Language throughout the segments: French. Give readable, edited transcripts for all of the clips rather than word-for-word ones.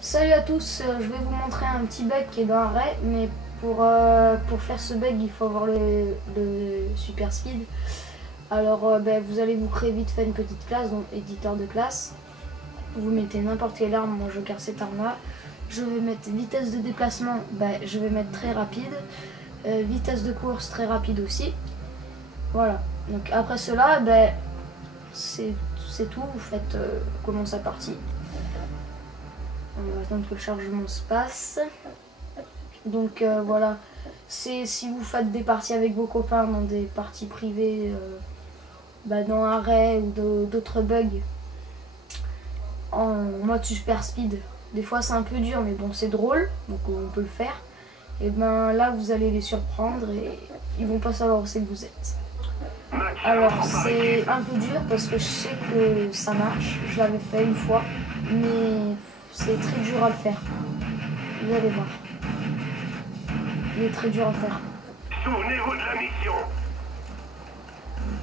Salut à tous, je vais vous montrer un petit bug qui est dans Array, mais pour faire ce bug il faut avoir le super speed. Alors vous allez vous créer vite fait une petite classe, donc éditeur de classe. Vous mettez n'importe quelle arme, moi je garde cette arme là. Je vais mettre vitesse de déplacement, je vais mettre très rapide. Vitesse de course très rapide aussi. Voilà, donc après cela, c'est tout, vous faites commence la partie. On va attendre que le chargement se passe. Donc voilà, c'est si vous faites des parties avec vos copains dans des parties privées, dans Array ou d'autres bugs en mode super speed. Des fois c'est un peu dur mais bon c'est drôle, donc on peut le faire. Et là vous allez les surprendre et ils vont pas savoir où c'est que vous êtes. Alors c'est un peu dur parce que je sais que ça marche, je l'avais fait une fois, mais c'est très dur à le faire. Vous allez voir. Il est très dur à faire. Souvenez-vous de la mission.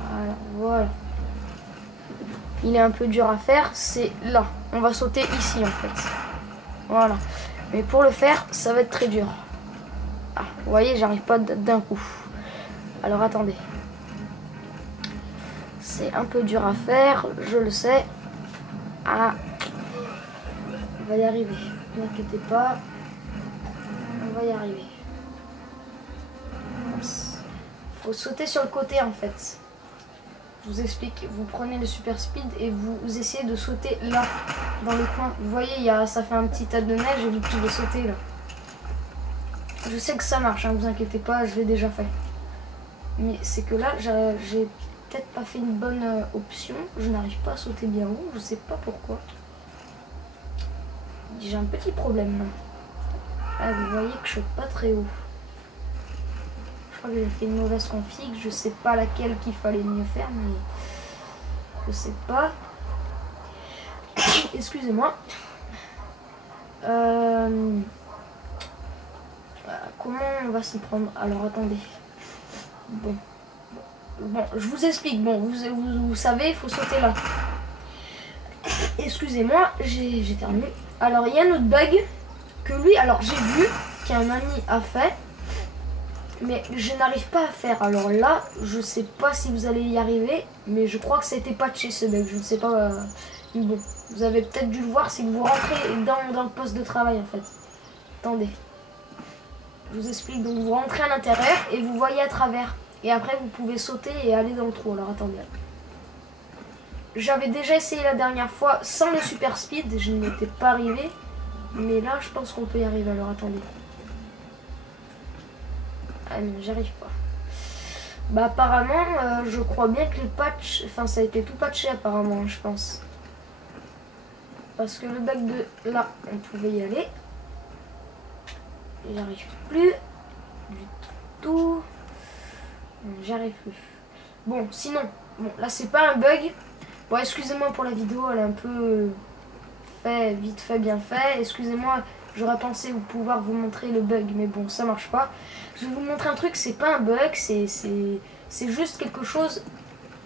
Alors voilà. Il est un peu dur à faire, c'est là. On va sauter ici en fait. Voilà. Mais pour le faire, ça va être très dur. Ah, vous voyez, j'arrive pas d'un coup. Alors attendez. C'est un peu dur à faire, je le sais. Ah. On va y arriver. Ne vous inquiétez pas. On va y arriver. Faut sauter sur le côté en fait. Je vous explique, vous prenez le super speed et vous essayez de sauter là, dans le coin. Vous voyez, ça fait un petit tas de neige et vous pouvez sauter là. Je sais que ça marche, vous inquiétez pas, je l'ai déjà fait. Mais c'est que là, j'ai peut-être pas fait une bonne option. Je n'arrive pas à sauter bien haut, je sais pas pourquoi. J'ai un petit problème là. Ah, vous voyez que je saute pas très haut. Je crois que j'ai fait une mauvaise config, je sais pas laquelle qu'il fallait mieux faire, mais je sais pas. Excusez-moi. Comment on va s'y prendre? Alors attendez. Bon, je vous explique. Bon, vous savez, il faut sauter là. Excusez-moi, j'ai terminé. Alors il y a un autre bug que lui, alors j'ai vu qu'un ami a fait. Mais je n'arrive pas à faire. Alors là, je sais pas si vous allez y arriver, mais je crois que ça a été patché ce bug. Je ne sais pas. Mais bon, vous avez peut-être dû le voir si vous rentrez dans le poste de travail en fait. Attendez. Je vous explique. Donc vous rentrez à l'intérieur et vous voyez à travers. Et après vous pouvez sauter et aller dans le trou. Alors attendez. J'avais déjà essayé la dernière fois sans le super speed. Je n'étais pas arrivé. Mais là, je pense qu'on peut y arriver. Alors attendez. Ah non, j'arrive pas. Apparemment, je crois bien que les patchs, enfin ça a été tout patché apparemment, je pense. Parce que le bug de là, on pouvait y aller. J'arrive plus du tout. J'arrive plus. Bon, sinon, bon là c'est pas un bug. Bon, excusez-moi pour la vidéo, elle est un peu vite fait, bien fait. Excusez-moi. J'aurais pensé pouvoir vous montrer le bug, mais bon, ça marche pas. Je vais vous montrer un truc, c'est pas un bug, c'est juste quelque chose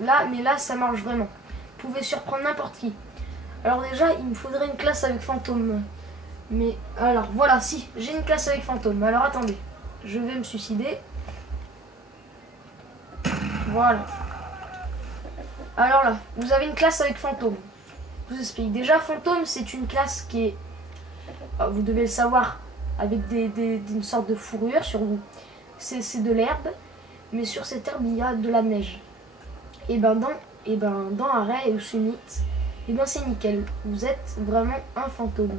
là, mais là, ça marche vraiment. Vous pouvez surprendre n'importe qui. Alors déjà, il me faudrait une classe avec fantôme. Mais alors, voilà, si, j'ai une classe avec fantôme. Alors attendez, je vais me suicider. Voilà. Alors là, vous avez une classe avec fantôme. Je vous explique. Déjà, fantôme, c'est une classe qui est... Vous devez le savoir, avec une sorte de fourrure sur vous. C'est de l'herbe, mais sur cette herbe, il y a de la neige. Et dans Array ou Summit, c'est nickel. Vous êtes vraiment un fantôme.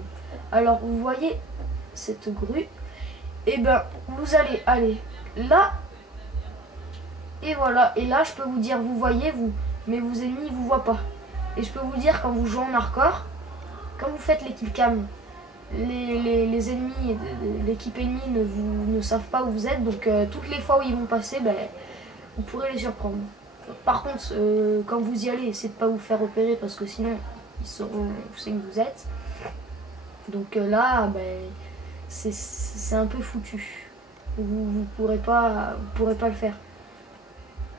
Alors, vous voyez cette grue, vous allez aller là, et voilà. Et là, je peux vous dire, vous voyez, mais vos ennemis, ils vous voient pas. Et je peux vous dire, quand vous jouez en hardcore, quand vous faites les killcams, les ennemis, l'équipe ennemie ne savent pas où vous êtes, donc toutes les fois où ils vont passer, vous pourrez les surprendre. Par contre, quand vous y allez, essayez de ne pas vous faire repérer parce que sinon ils sauront où c'est que vous êtes. Donc là, c'est un peu foutu. Vous pourrez pas le faire.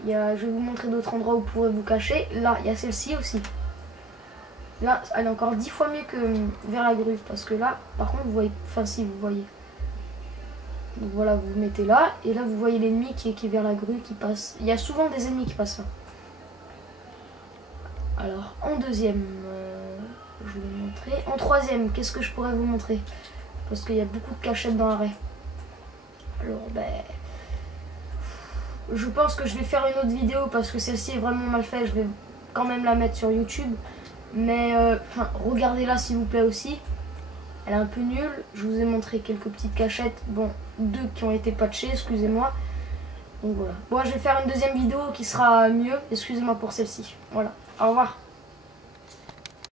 Je vais vous montrer d'autres endroits où vous pourrez vous cacher. Là, il y a celle-ci aussi. Là, elle est encore 10 fois mieux que vers la grue. Parce que là, par contre, vous voyez... Enfin, si, vous voyez. Donc voilà, vous vous mettez là. Et là, vous voyez l'ennemi qui est vers la grue, qui passe. Il y a souvent des ennemis qui passent là. Alors, en deuxième, je vais vous montrer. En troisième, qu'est-ce que je pourrais vous montrer? Parce qu'il y a beaucoup de cachettes dans l'arrêt. Alors, ben... Je pense que je vais faire une autre vidéo parce que celle-ci est vraiment mal faite. Je vais quand même la mettre sur YouTube. Mais regardez-la s'il vous plaît aussi. Elle est un peu nulle. Je vous ai montré quelques petites cachettes. Bon, 2 qui ont été patchées, excusez-moi. Donc voilà. Bon, je vais faire une deuxième vidéo qui sera mieux. Excusez-moi pour celle-ci. Voilà. Au revoir.